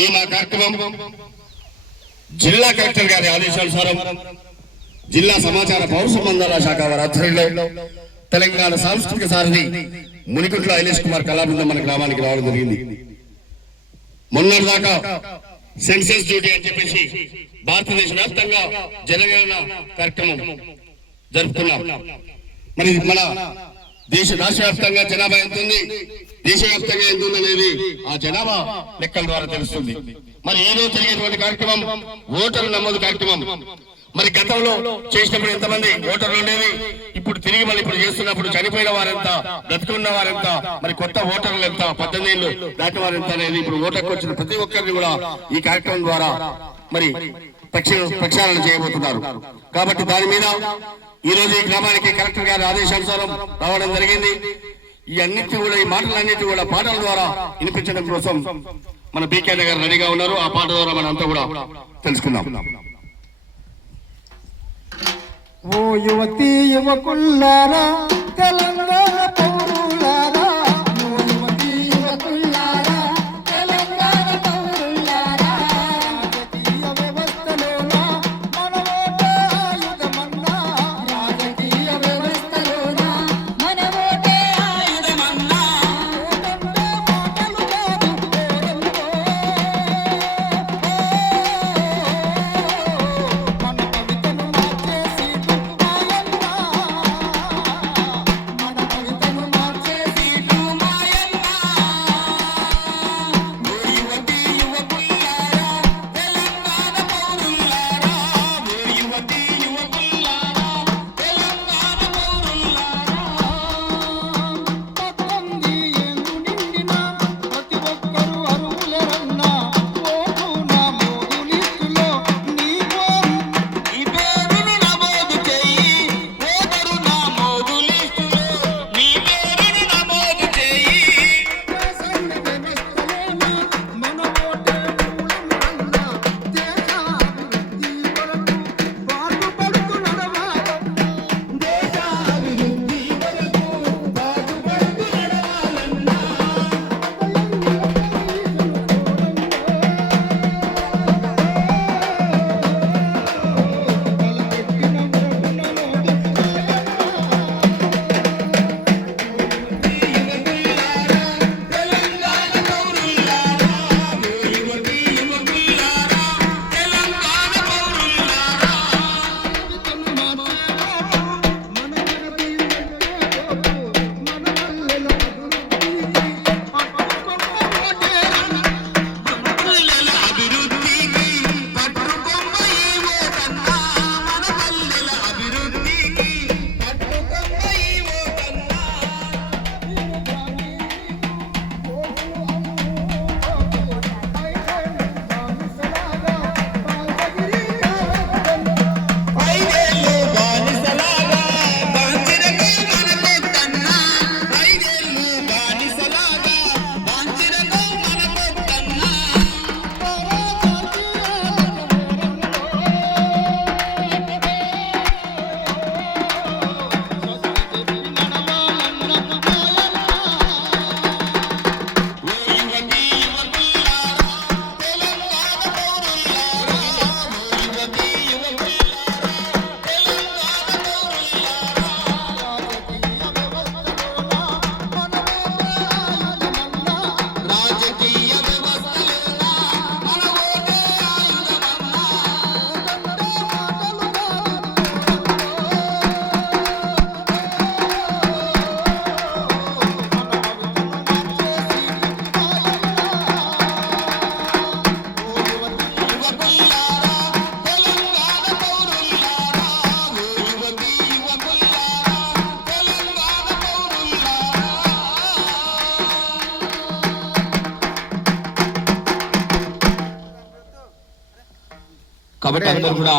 ఈ మా కార్యక్రమం జిల్లా కలెక్టర్ గారి ఆదేశానుసారం జిల్లా సమాచార పౌర సంబంధాల శాఖ వారి ఆధ్వర్యంలో తెలంగాణ సాంస్కృతిక సారథి మునికుంట్ల ఐలేష్ కుమార్ కళాబృందం మన గ్రామానికి రావడం జరిగింది. మొన్నటిదాకా సెన్సస్ డ్యూటీ అని చెప్పేసి భారతదేశ వ్యాప్తంగా జనగణన కార్యక్రమం జరుపుకున్నాం. మరి మన రాష్ట్ర వ్యాప్తంగా జనాభా ఎంత ఉంది, దేశవ్యాప్తంగా ఎంత ఉంది అనేది ఆ జనాభా లెక్కల ద్వారా తెలుస్తుంది. మరి ఏదో జరిగేటువంటి కార్యక్రమం ఓటరు నమోదు కార్యక్రమం. మరి గతంలో చేసినప్పుడు ఎంతమంది ఓటర్లు ఉండేది, ఇప్పుడు తిరిగి మళ్ళీ ఇప్పుడు చేస్తున్నప్పుడు చనిపోయిన వారెంత, బ్రతుకున్న వారెంత, మరి కొత్త ఓటర్లు ఎంత, 18 ఏళ్ళు దాటి వారెంత అనేది ఇప్పుడు ఓటర్కి వచ్చిన ప్రతి ఒక్కరిని కూడా ఈ కార్యక్రమం ద్వారా మరి ప్రక్షాళన చేయబోతున్నారు. కాబట్టి దాని మీద ఈ రోజు ఈ గ్రామానికి కలెక్టర్ గారి ఆదేశానుసారం రావడం జరిగింది. ఈ అన్నిటి కూడా ఈ మాటలన్నిటి కూడా పాటల ద్వారా వినిపించడం కోసం మన బీకే గారు రెడీగా ఉన్నారు. ఆ పాట ద్వారా మనం అంతా కూడా తెలుసుకుందాం. ఓ యువతి యువకుల్లారా తెలంగాణ పౌరులారా, ఓ యువతి యువకుల్లారా తెలంగాణ పౌరులారా, రాజకీయ వ్యవస్థలోన మన ఓటే ఆయుధమన్నా, రాజకీయ వ్యవస్థలోన మన ఓటే ఆయుధమన్నా, ఓటంటే మాటలు కాదు ఓరంతో, మన కవితను మార్చేసి కాబట్టి అందరూ కూడా